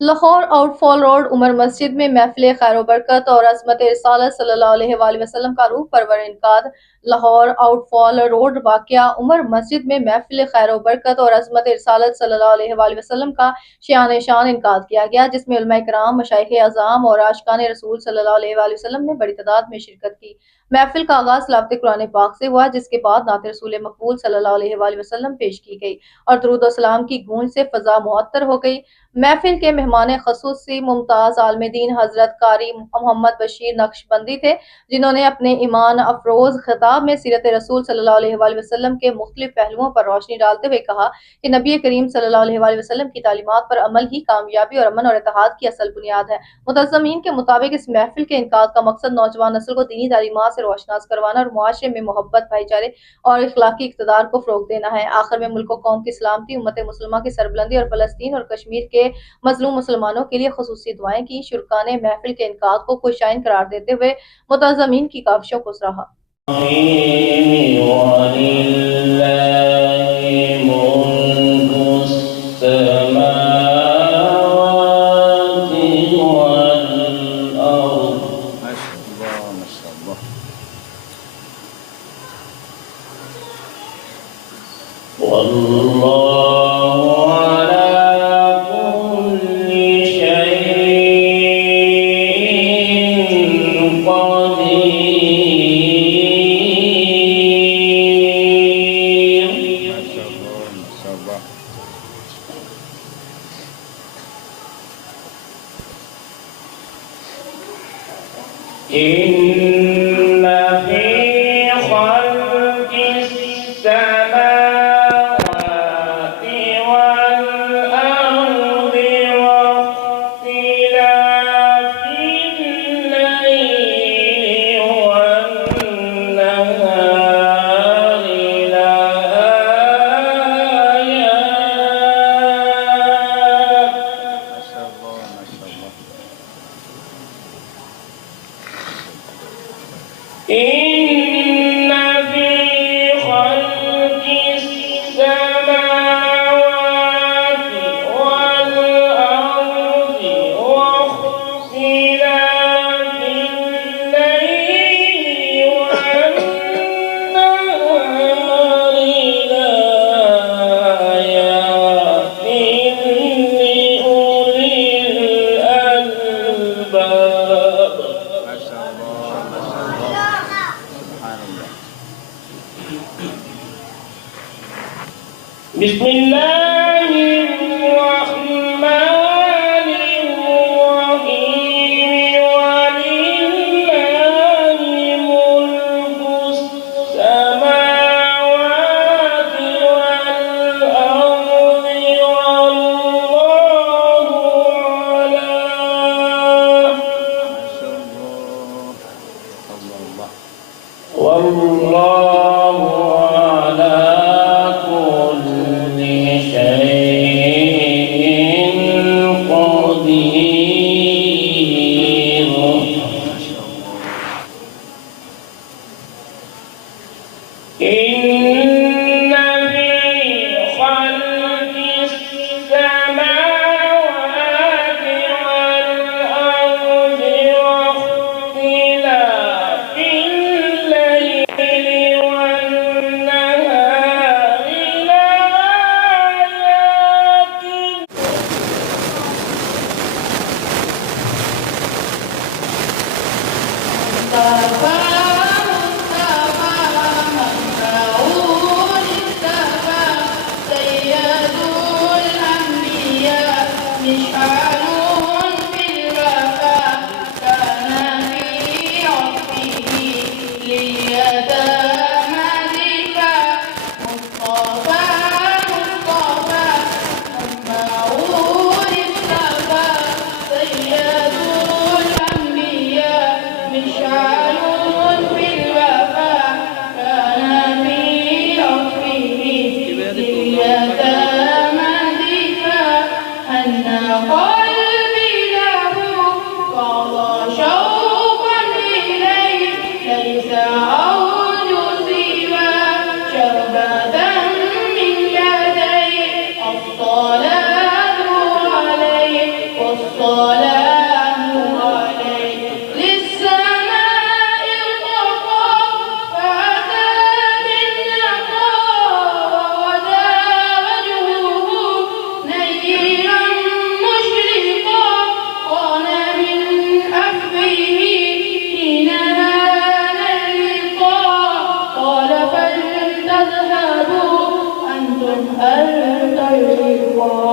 Lahore outfall road Umar मस्जिद में महफिल खैर बरकत और अज़मत रिसालत सल्लल्लाहु अलैहि वसल्लम का रूह परवर इनकाद। लाहौर आउटफॉल रोड वाक़िया उमर मस्जिद में महफिल खैर बरकत और अज़मत रिसालत सल्लल्लाहु अलैहि वसल्लम का शान शान इनकाद किया गया, जिसमें उलमा किराम, मशाइख अज़ाम और आशिकान रसूल सल्लल्लाहु अलैहि वसल्लम ने बड़ी तादाद में शिरकत की। महफिल का आगाज तिलावत कुरान पाक से हुआ, जिसके बाद नात रसूल मकबूल सल्लल्लाहु अलैहि वसल्लम पेश की गई और दुरूद और सलाम की गूंज से फजा मुअत्तर हो गई। महफिल के मेहमान खसूसी मुमताज आलमदीन हजरत कारी मोहम्मद बशीर नक्शबंदी थे, जिन्होंने अपने ईमान अफरोज खिताब में सीरत रसूल सल्लल्लाहु अलैहि वसल्लम के मुख्तलिफ पहलुओं पर रोशनी डालते हुए कहा कि नबी करीम सल्लल्लाहु अलैहि वसल्लम की तालीमात पर अमल ही कामयाबी और अमन और इत्तेहाद की असल बुनियाद है। मुतज़्ज़मीन के मुताबिक इस महफिल के इनकाद का मकसद नौजवान नस्ल को दीनी तालीमात से रोशनास करवाना और मुआशरे में मोहब्बत, भाईचारे और इखलाकी इक़्तिदार को फ़रोग़ देना है। आखिर में मुल्क और कौम की सलामती, उम्मत मुस्लिमा की सरबुलंदी और फ़लस्तीन और कश्मीर के मज़लूम मुसलमानों के लिए ख़ुसूसी दुआएं की। शुरका ने महफिल के इनकाद को खुशाइन करार देते हुए मुतज़्ज़मीन की काविशों को सराहा। إن في خلق السماوات والأرض واختلاف الليل والنهار لآيات. ما شاء الله ما شاء الله. إن في خلق السماوات والأرض واختلاف الليل والنهار لآيات لأولي الألباب. ما شاء الله ما شاء الله. بسم الله الرحمن الرحيم. ولله ملك السماوات والأرض والله على كل شيء قدير. إن في خلق السماوات والأرض واختلاف الليل والنهار لآيات. أن سلام عليه للسماء ارتقى فأتى بالنقاء وغدا وجهه نيرا مشرقا قال من أفيه حين هان اللقاء قال فلتذهبوا أنتم أهل الطريقا